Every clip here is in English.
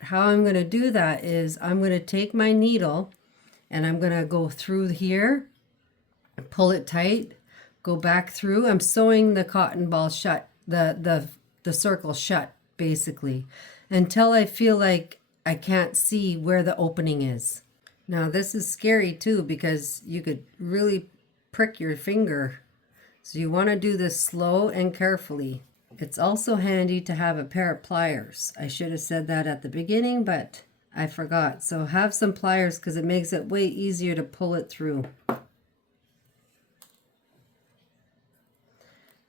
How I'm going to do that is I'm going to take my needle and I'm going to go through here, pull it tight, go back through. I'm sewing the cotton ball shut, the circle shut basically, until I feel like I can't see where the opening is. Now this is scary too because you could really prick your finger. So you want to do this slow and carefully. It's also handy to have a pair of pliers. I should have said that at the beginning, but I forgot. So have some pliers because it makes it way easier to pull it through.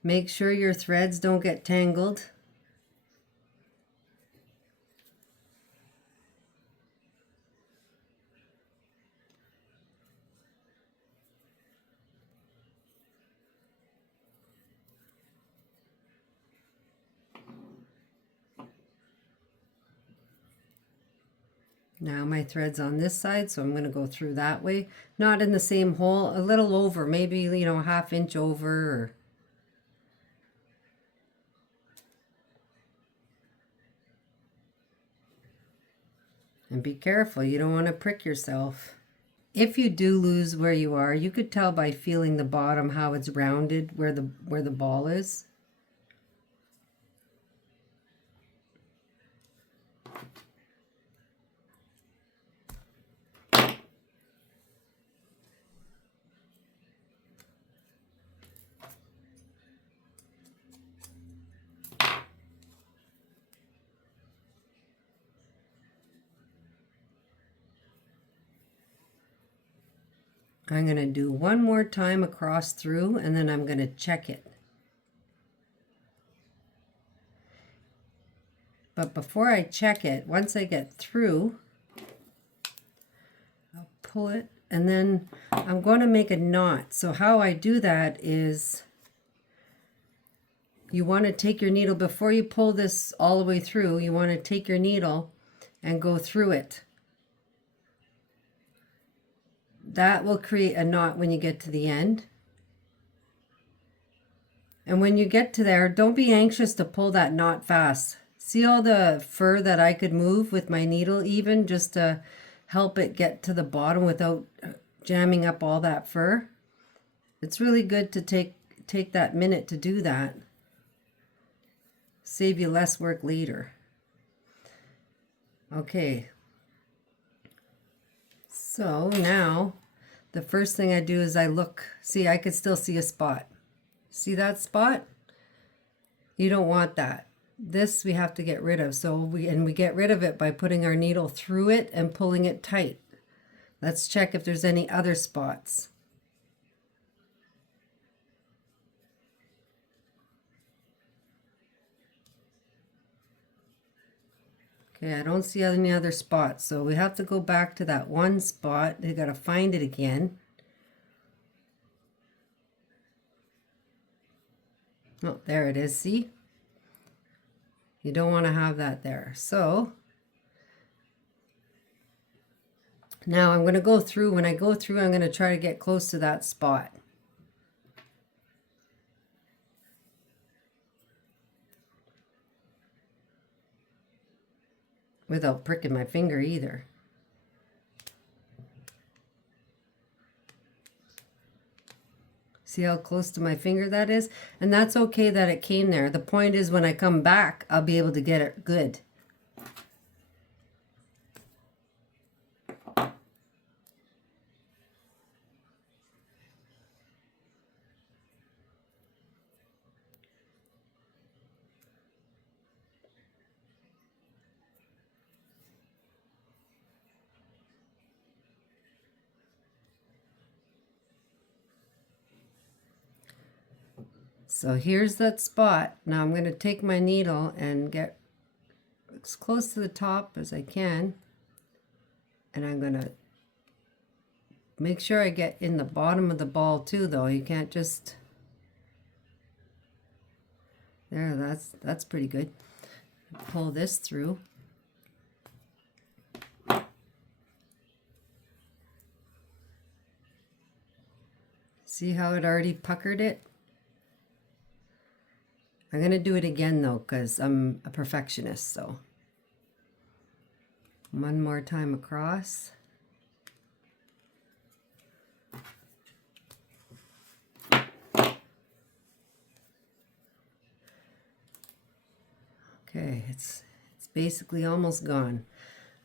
Make sure your threads don't get tangled. Now my thread's on this side, so I'm going to go through that way. Not in the same hole, a little over, maybe, you know, a ½ inch over. Or... And be careful, you don't want to prick yourself. If you do lose where you are, you could tell by feeling the bottom how it's rounded where the ball is. I'm going to do one more time across through and then I'm going to check it. But before I check it, once I get through, I'll pull it and then I'm going to make a knot. So how I do that is you want to take your needle, before you pull this all the way through, you want to take your needle and go through it. That will create a knot when you get to the end. And when you get to there, don't be anxious to pull that knot fast. See all the fur that I could move with my needle even just to help it get to the bottom without jamming up all that fur? It's really good to take that minute to do that. Save you less work later. Okay. So now the first thing I do is I look, see, I could still see a spot. See that spot? You don't want that. This we have to get rid of. So we get rid of it by putting our needle through it and pulling it tight. Let's check if there's any other spots. Okay, I don't see any other spots, so we have to go back to that one spot. You got to find it again. Oh, there it is, see? You don't want to have that there. So now I'm going to go through. When I go through, I'm going to try to get close to that spot. Without pricking my finger either. See how close to my finger that is? And that's okay that it came there. The point is when I come back, I'll be able to get it good. So here's that spot. Now I'm going to take my needle and get as close to the top as I can. And I'm going to make sure I get in the bottom of the ball too, though. You can't just... There, that's pretty good. Pull this through. See how it already puckered it? I'm going to do it again though, because I'm a perfectionist, so. One more time across. Okay, it's basically almost gone.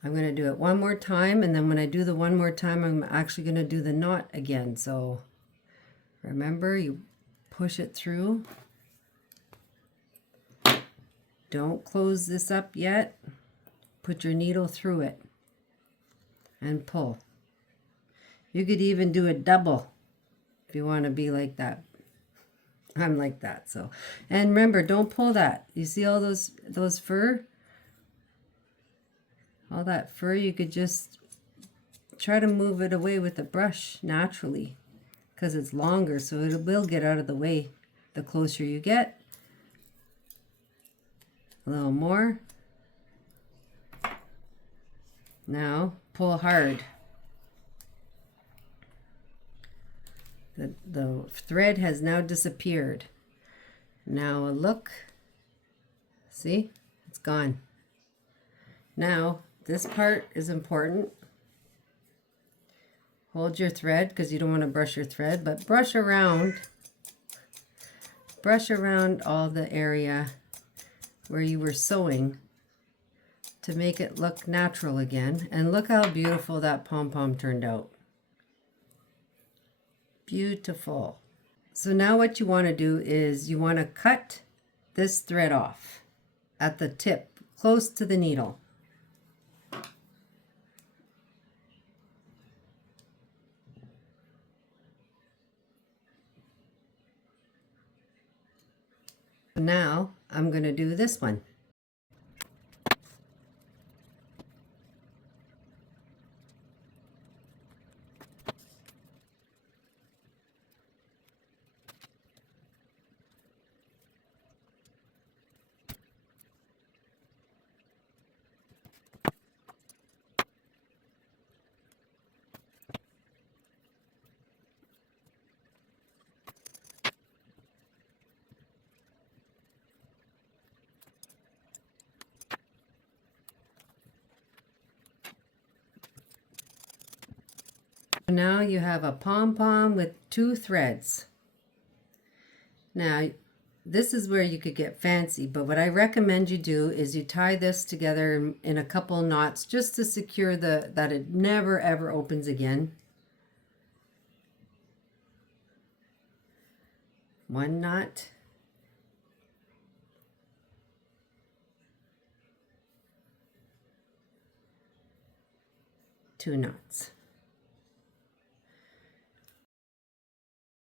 I'm going to do it one more time, and then when I do the one more time, I'm actually going to do the knot again. So remember, you push it through. Don't close this up yet. Put your needle through it and pull. You could even do a double if you want to be like that. I'm like that. So, and remember, don't pull that. You see all those fur? All that fur, you could just try to move it away with the brush naturally because it's longer, so it will get out of the way the closer you get. A little more. Now pull hard. The thread has now disappeared. Now a look. See? It's gone. Now this part is important. Hold your thread because you don't want to brush your thread, but brush around all the area where you were sewing to make it look natural again. And look how beautiful that pom-pom turned out. Beautiful. So now what you want to do is you want to cut this thread off at the tip, close to the needle. Now I'm going to do this one. Now you have a pom-pom with 2 threads. Now this is where you could get fancy, but what I recommend you do is you tie this together in a couple knots just to secure that it never ever opens again. 1 knot. 2 knots.